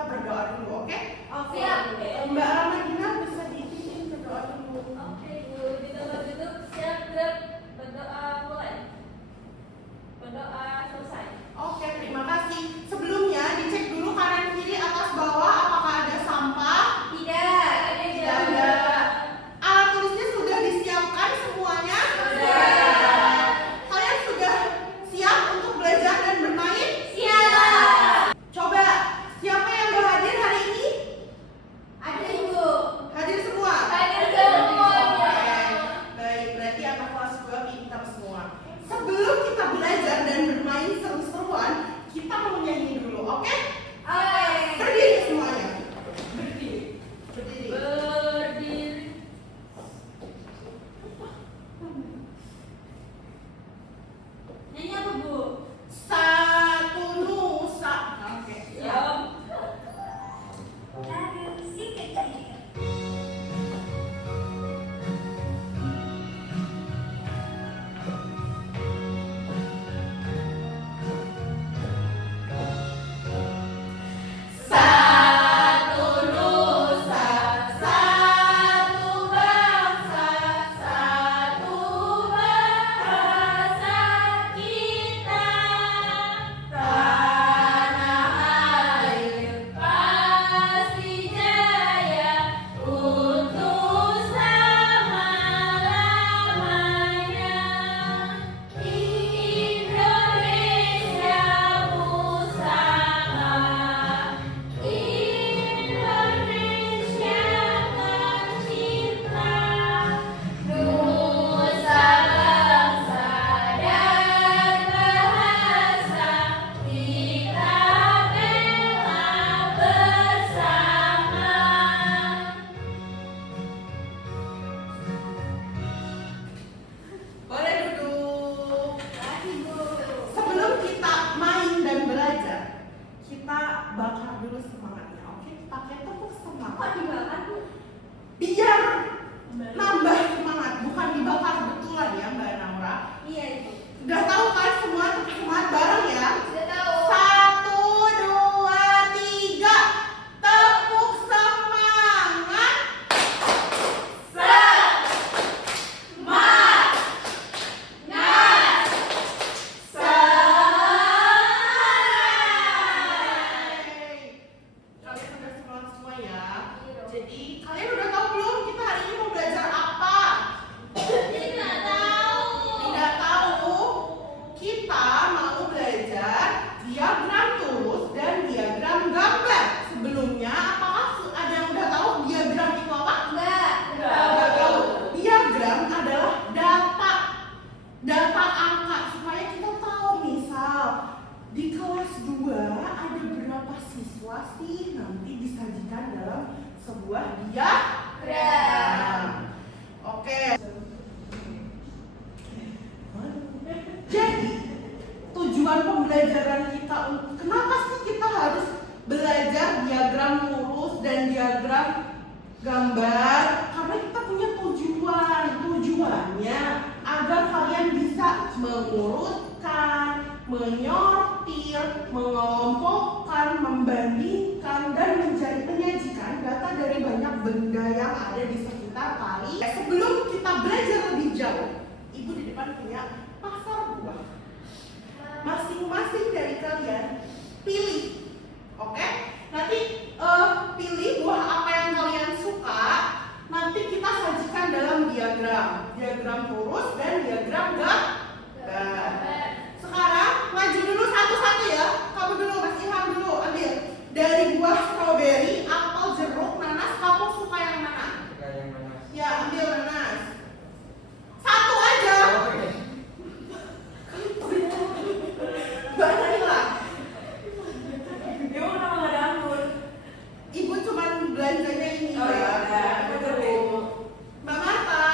kita berdoa dulu, oke? Oke. Mbak Ramadina bisa diizinin berdoa dulu. Oke, Bu. Ditutup, siap, gerak. Berdoa mulai. Berdoa selesai. Oke, terima kasih. Sebelumnya dicek dulu kanan kiri atas bawah apakah ada sampah. Tidak. Tidak ada. Alat tulisnya sudah disiapkan semuanya. Sudah. Kalian sudah siap untuk belajar dan bermain? Siap. Coba siapa yang gak hadir hari ini? Ada, Ibu. Hadir semua? Hadir semuanya. Baik, berarti anak kelas 2 pintar semua. Sebelum kita belajar dan bermain seru-seruan, kita mau nyanyi dulu, oke? Oke. Berdiri semuanya. Berdiri. Berdiri. Berdiri. Nyanyi apa, Bu? Satu Nusa. Oke. Siap. Satu Nusa, satu bangsa, satu bahasa kita. Tanah air pasti jaya untuk selama-lamanya. Indonesia bersama, Indonesia tercinta, nusa bangsa dan bahasa kita bela bersama. Boleh duduk. Sebelum kita main dan belajar, kita bakar dulu semangatnya, oke? Pakai tepuk semangat. Kok dibakar, Bu? Biar nambah semangat, bukan dibakar betulan ya Mbak Naura. Iya, Ibu. Udah tahu kan semua tepuk semangat bareng ya? Sudah tahu. 1, 2, 3. Tepuk semangat. Kalian udah semangat semua ya? Jadi kalian udah tahu belum kita hari ini mau belajar apa? Tidak tahu. Tidak tahu. Kita mau belajar diagram lurus dan diagram gambar. Sebelumnya apakah ada yang udah tahu diagram itu apa? Enggak. Nggak tahu. Diagram adalah data angka supaya kita tahu misal di kelas 2 ada berapa siswa sih nanti disajikan dalam sebuah diagram. Oke. Jadi tujuan pembelajaran kita, kenapa sih kita harus belajar diagram lurus dan diagram gambar? Karena kita punya tujuan. Tujuannya agar kalian bisa mengurutkan, menyortir, mengelompokkan, membandingkan, dan menyajikan data dari banyak benda yang ada di sekitar kalian. Sebelum kita belajar lebih jauh, Ibu di depan punya pasar buah. Masing-masing dari kalian pilih, oke? Nanti pilih buah apa yang kalian suka. Nanti kita sajikan dalam diagram lurus dan diagram gambar. Sekarang maju dulu satu-satu ya. Kamu dulu, Mas Ilham dulu ambil. Dari buah stroberi, apel, jeruk, nanas, kamu suka yang mana? Ya, ambil nanas. Satu aja. Mbak Naila. Emang kenapa nggak ada anggur? Ibu cuman belanjanya ini Oh, ya. iya. Mbak Marta.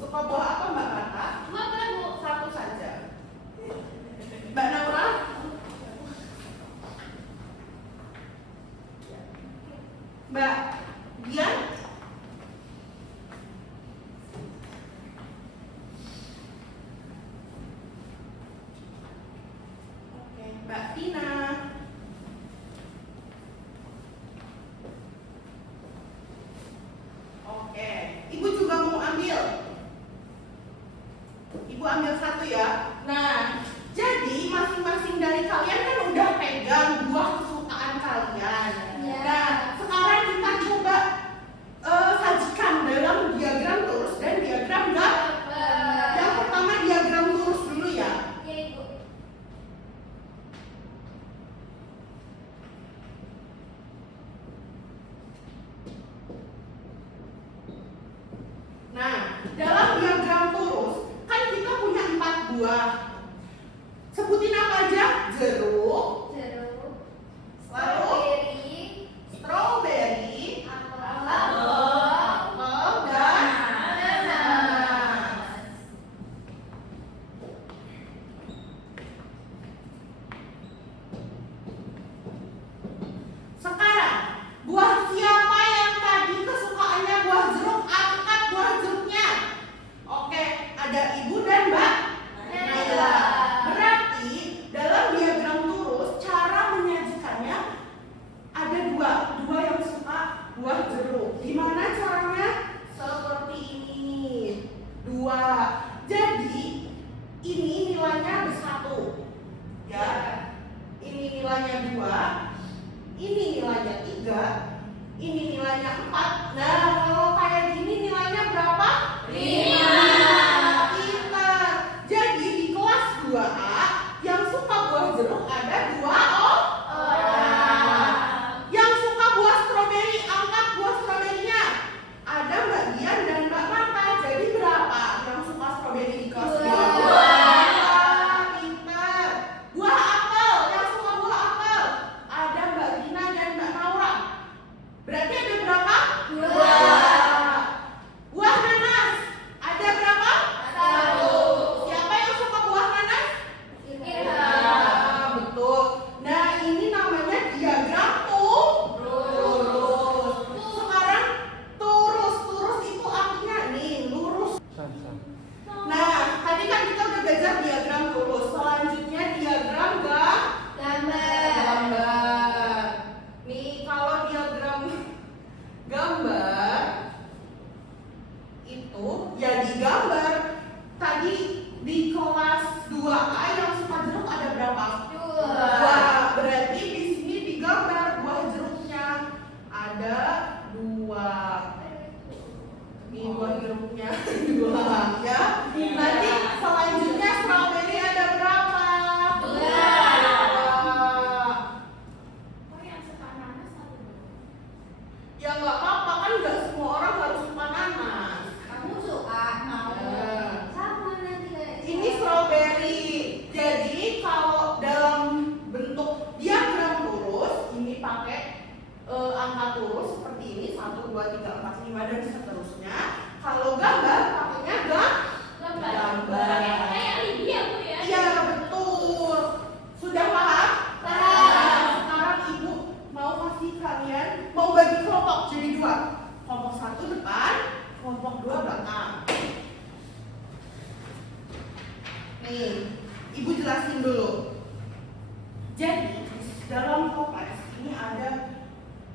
Suka buah apa Mbak Marta? Makan, Bu. Satu saja. Mbak Naura? Mbak Dian? Oke, Mbak Tina. kalian kan udah pegang buah kesukaan kalian. Ya. Nah, sekarang kita coba sajikan dalam diagram lurus dan diagram gambar. Yang pertama diagram lurus dulu ya. Ya, Ibu. Nah, dalam diagram lurus kan kita punya 4 buah. Sebutin apa aja? Jeruk, Jeruk. lalu Strawberry. strawberry, Apel. apel, dan Ananas. sekarang buah siapa yang tadi kesukaannya buah jeruk? Angkat buah jeruknya. Oke, ada ibu dan mbak Naila. Berarti dalam diagram lurus cara menyajikannya ada dua yang suka buah jeruk. Gimana caranya? Seperti ini. 2. Jadi ini nilainya ada 1. Ya. Ini nilainya 2. Ini nilainya 3. Ini nilainya 4. Nah, kalau kayak gini nilainya berapa? 5. Pintar. Jadi di kelas 2A yang suka buah jeruk ada 2 orang. Yang suka buah stroberi, angkat buah stroberinya. Ada Mbak Dian dan Mbak Marta. Jadi berapa yang suka stroberi di kelas 2? 2. Pintar. Buah apel, yang suka buah apel. Ada Mbak Gina dan Mbak Naura. Berarti ada berapa? 2. Buah nanas. Ada berapa? 1. Siapa yang suka buah nanas? Irham. Betul. Nah, ini namanya diagram lurus. Sekarang turus. Turus itu artinya nih, lurus. Nah, tadi kan kita udah belajar diagram lurus. Selanjutnya diagram gambar. Nih, kalau diagram gambar itu ya digambar. Tadi di kelas 2A yang suka jeruk ada berapa? 2. Berarti di sini digambar buah jeruknya ada 2. Ini buah jeruknya 2 ya. Nanti selanjutnya strawberry ada berapa? 2. Ya nggak apa-apa kan nggak semua orang harus suka nanas. Kamu suka? Ya. Sama nanti kayak Ini strawberry. Jadi kalau dalam bentuk diagram lurus ini pakai angka lurus seperti ini 1, 2, 3, 4, 5 dan seterusnya. Kalau gambar pakainya gambar. Kayak Lydia, Bu ya? Iya betul. Sudah paham? Paham. Nah, sekarang ibu mau kasih kalian mau bagi kelompok jadi 2. Kelompok 1 depan, kelompok 2 belakang. Nih, ibu jelasin dulu. Jadi dalam toples ini ada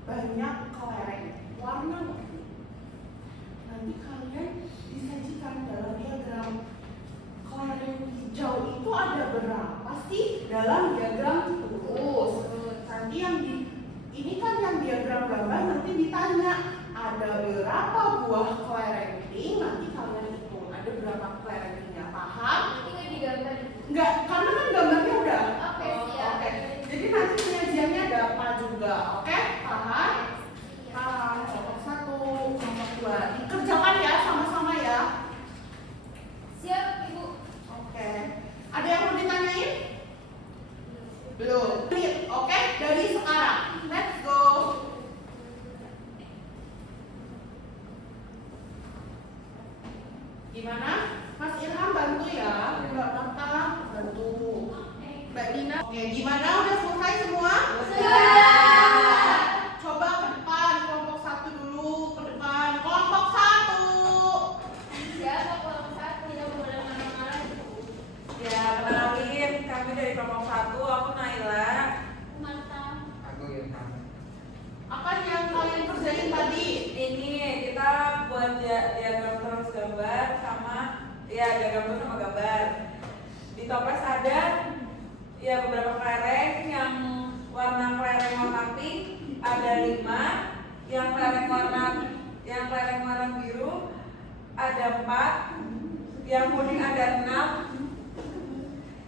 banyak kelereng warna-warni. Nanti kalian disajikan dalam diagram kelereng hijau itu ada berapa sih dalam diagram lurus? Nanti yang ini kan yang diagram gambar nanti ditanya ada berapa buah kelereng pink, nanti kalian hitung ada berapa kelereng pinknya. Paham? Nanti nggak digambar, Ibu. Enggak, karena kan gambarnya udah. Oke, siap. Oke. Jadi nanti penyajiannya ada apa juga, oke? Paham? Iya. Paham. Kelompok 1, kelompok 2. Dikerjakan ya sama-sama ya. Siap, Ibu. Oke. Ada yang mau ditanyain? Belum. Oke, dari sekarang. Let's go. Gimana? Mas Ilham bantu ya. Mbak Marta bantu. Mbak Dina. Oke, gimana? Udah selesai semua? Sudah. Coba ke depan, kelompok 1 dulu, ke depan. Kelompok 1. Siapa kelompok 1? Tidak boleh marah-marah, Ibu. Ya, kenalin kami dari kelompok 1, aku Naila. Marta. Aku Ilham. Apa yang kalian kerjain tadi? Ini kita buat diagram terus gambar sama ya diagram terus sama gambar. Di toples ada ya beberapa kelereng. Yang warna kelereng warna pink ada 5. Yang kelereng warna biru ada 4. Yang kuning ada 6.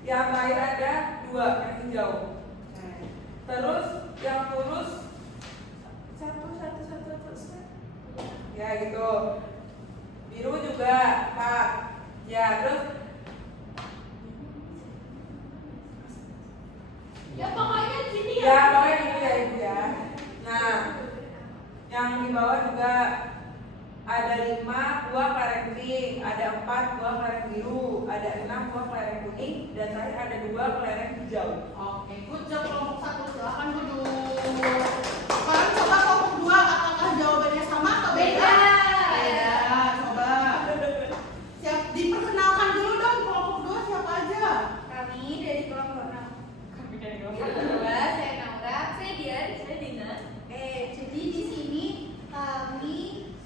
Yang terakhir ada 2 yang hijau. Terus yang lurus satu ya gitu. Biru juga 4 ya. Terus Ya pokoknya sini ya pokoknya gitu ya ibu ya. Nah yang di bawah juga ada 5 buah kelereng pink, ada 4 buah kelereng biru, ada 6 buah kelereng kuning, dan terakhir ada 2 kelereng hijau. Oke, good job kelompok 1, silahkan duduk. Sekarang coba kelompok 2, apakah jawabannya sama atau beda? Beda, coba. Siap, diperkenalkan dulu dong kelompok 2 siapa aja? Kami dari kelompok 6. Kedua, Saya Naura, saya Dian, saya Dina. Jadi di sini kami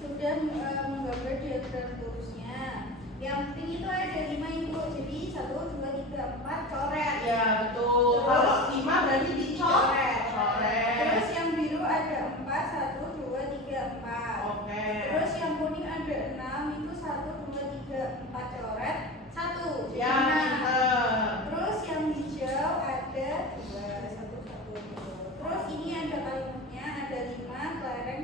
sudah menggambar diagram lurusnya. Yang pink itu ada 5 ibu, jadi 1, 2, 3, 4 coret. Ya betul. Kalau 5 berarti dicoret. Coret. Terus yang biru ada 4, 1, 2, 3, 4. Oke. Terus yang kuning ada 6, itu 1, 2, 3, 4 coret. 1. Ya, Terus yang hijau ada 2, 1, 1. Terus ini ada kalimatnya, ada 5 kelereng.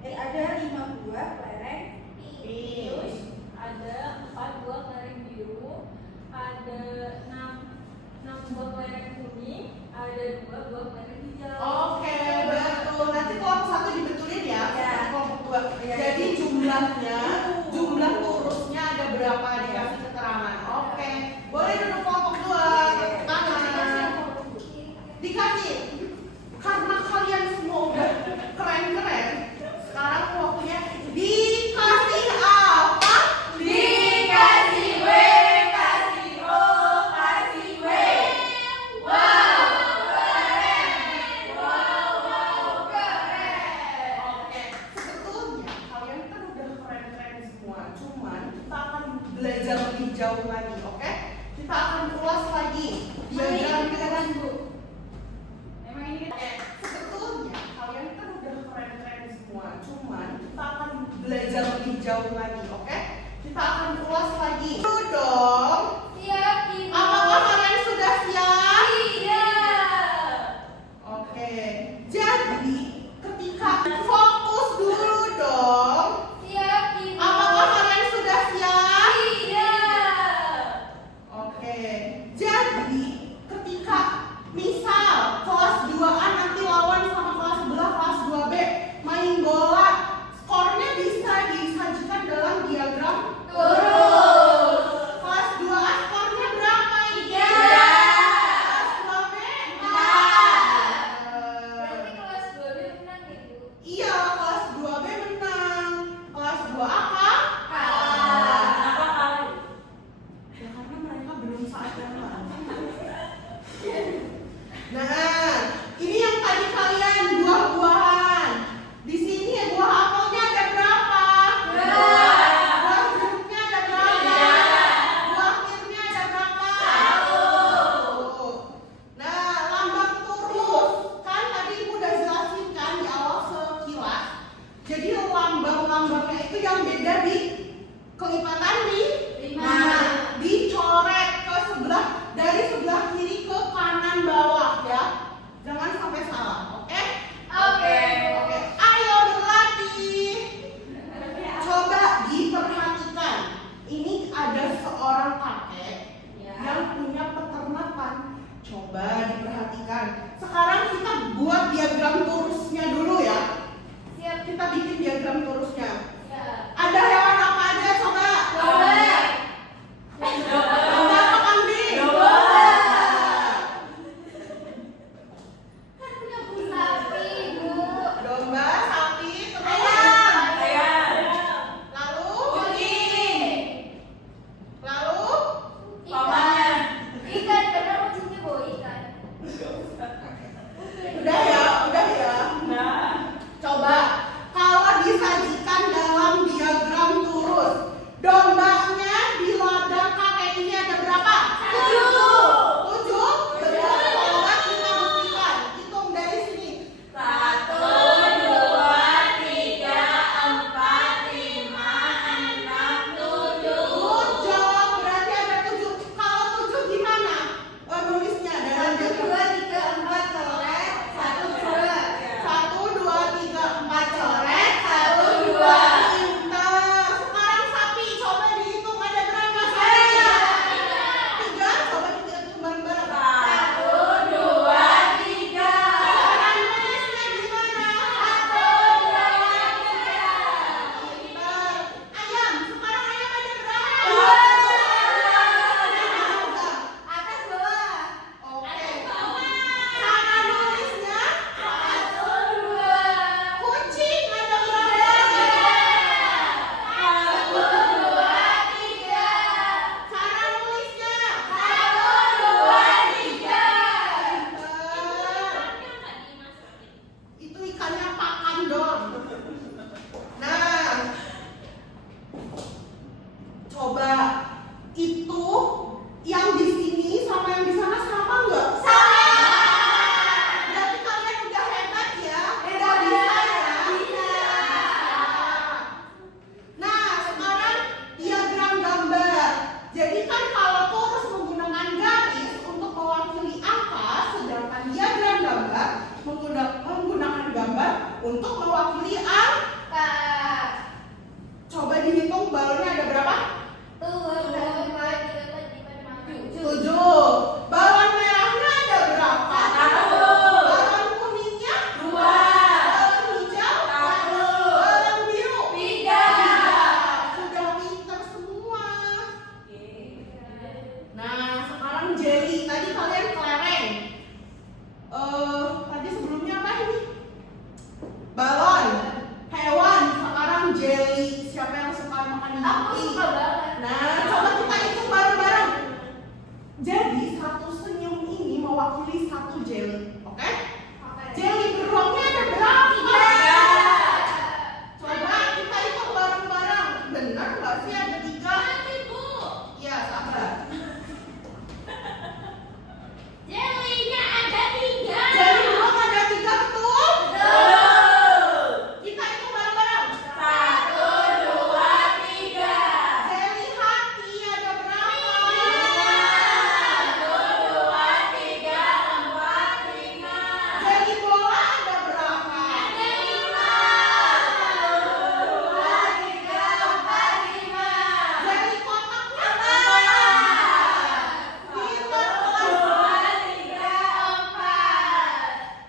Ada 5 buah kelereng. Terus ada 4 buah kelereng biru, ada 6 buah kelereng kuning, ada 2 buah kelereng hijau. Oke, betul. Nanti kelompok 1 dibetulin ya, Ya. kelompok 2. Ya. Jadi jumlah lurusnya ada berapa dikasih keterangan. Oke, boleh duduk kelompok 2. Tepuk tangan. Dikasih. Karena kalian semua udah keren-keren, sekarang waktunya dikasih apa? dikasih W, kasih O, kasih W. Wow, keren. Wow, keren. Oke, sebetulnya kalian kan udah keren-keren semua, cuman kita akan belajar lebih jauh lagi, oke? Kita akan ulas lagi diagram Bu. Emang ini Oke, sebetulnya kalian kan udah keren-keren semua, cuman kita akan belajar lebih jauh lagi, oke? Kita akan ulas lagi. Dulu dong. siap Ibu. Apakah kalian sudah siap? Iya. Oke. Jadi ketika fokus dulu dong. Siap Ibu. Apakah kalian sudah siap? Iya. Oke. Jadi ketika misal kelas 2A nanti lawan sama kelas sebelah kelas 2B main bola, skornya bisa disajikan dalam diagram Lurus. Kelas 2A skornya berapa ini? 3. Kelas 2B 4. Berarti kelas 2B menang Ibu. Iya, kelas 2B menang. Kelas 2A kalah. Kenapa kalah? Ya karena mereka belum saatnya menang. Nah, ini yang tadi kalian buah-buahan. Di sini buah apelnya ada berapa? Buah jeruknya ada berapa? Buah pirnya ada berapa? 1. Nah, lambang lurus kan tadi Ibu udah jelasin kan di awal sekilas. Jadi lambang-lambangnya itu yang beda di kelipatan di 5. Nah, dicoret ke sebelah dari sebelah kiri ke kanan bawah ya. Jangan sampai salah, oke? Oke. Oke, ayo berlatih. Coba diperhatikan. Ini ada seorang kakek yang punya peternakan. Coba diperhatikan. Sekarang kita buat diagram lurusnya dulu ya. Siap. Kita bikin diagram lurusnya. Ya. Ada hewan apa aja coba? Domba apa kambing? Sapi Ibu. Domba, sapi, terus ayam. Ayam. Lalu? Kucing. Lalu? Ikan. Ikan karena kucingnya bawa ikan. untuk mewakili angka. Coba dihitung balonnya ada berapa? 7. Balon merahnya ada berapa? 1. Balon kuningnya 2. balon hijau 1. balon biru 3. sudah pintar semua. Nah sekarang jelly, tadi kalian kelereng. Tadi sebelumnya apa ini? Balon, hewan, sekarang jelly. Siapa yang suka makan ini? Nah, coba kita hitung bareng-bareng. Jadi satu senyum ini mewakili satu jelly, oke? Jelly beruangnya ada berapa? Coba kita hitung bareng-bareng. Benar nggak sih ada 3? Iya, sabar. Jelly beruang ada 3, betul? Kita hitung bareng-bareng. 1, 2, 3. Jelly hati ada berapa? 1, 2, 3, 4, 5. Jelly bola ada berapa? 5. Jelly kotaknya Pintar,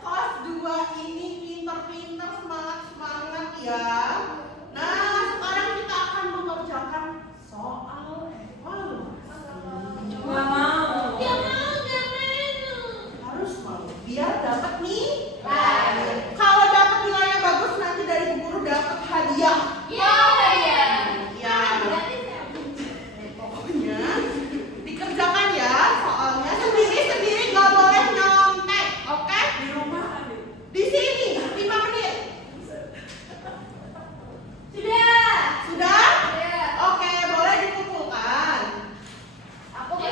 kelas 2 ini pintar-pintar, semangat-semangat ya. Nah, sekarang kita akan mengerjakan soal evaluasi. Nggak mau. Harus mau biar dapat nilai. Kalau dapat nilainya bagus nanti dari Bu Guru dapat hadiah. Ya. Pokoknya dikerjakan ya soalnya sendiri-sendiri, nggak boleh nyontek, oke? Di rumah ada. Di sini 5 menit. Sudah? Oke, boleh dikumpulkan. Kamu ya.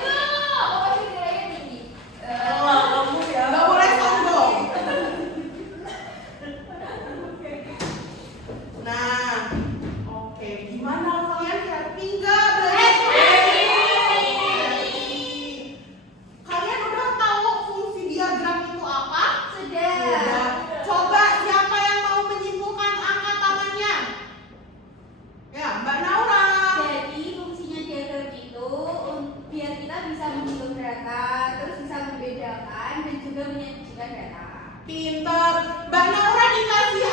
Nggak boleh sombong. Nah, oke, gimana kalian happy nggak belajar? Kalian udah tahu fungsi diagram itu apa? Sudah. Coba siapa yang mau menyimpulkan, angkat tangannya. Ya, Mbak Naura. Jadi fungsinya diagram itu biar kita bisa menghitung data, terus bisa membedakan dan juga menyajikan data. Pinter. Mbak Naura dikasih